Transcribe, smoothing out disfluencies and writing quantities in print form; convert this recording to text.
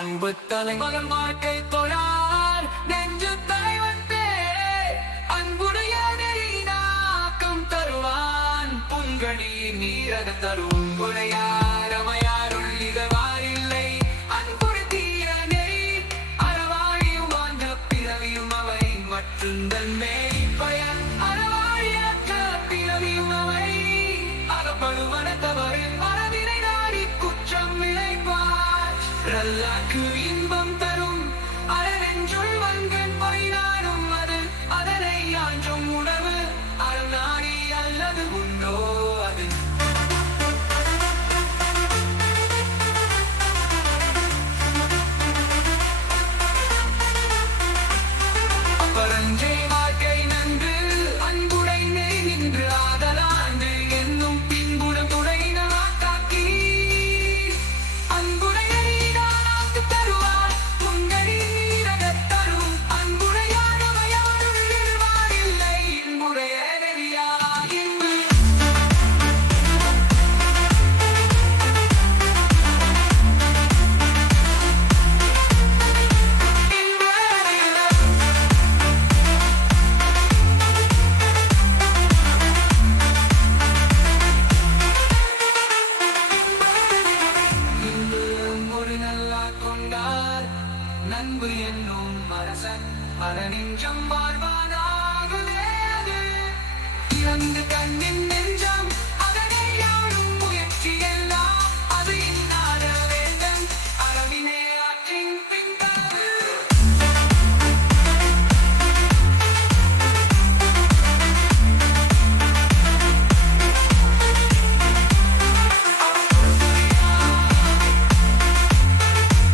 அன்பு தலைமகன் வாழ்க்கை தொழார் நெஞ்சு தலைவத்தே அன்புடைய நெறினாக்கம் தருவான் புங்கழி நீரக தரும் உரையாரமையாருள் இதவாரில்லை அன்புறுத்திய நெறி அறவாழியும் அந்த பிறவியும் அவை மற்றும் தன்மை பயன் அறவாழியற்ற பிறவியும் அவை அகப்படுவன தவறு மரபினை நாடி குற்றம் விளைப்பார் ரல்லாக்கு இன்பம் தரும் அறநெஞ்சுள் வங்கன் பொய்னானும் அது அதனை ஆற்றும் உணவு அறநாடி அல்லது உண்டோ அது அப்பரஞ்சே வாழ்க்கை நன்று அன்புடை நெறி நின்று ஆதலாண்டு என்னும் பின்புடம் துணையினர் காக்கி அன்புடை நெறினாக்கு தருவார் புங்கழி நீரகத் தரும் அன்புடையானவையாருள் இருவாரில்லை இன்புடைய நெறியார் இன்பு ஒரு நல்லா கொண்டார் நண்பு என்னும் அரசன் அறநெஞ்சம் வாழ்வானாகுதே அது இறந்து கண்ணின்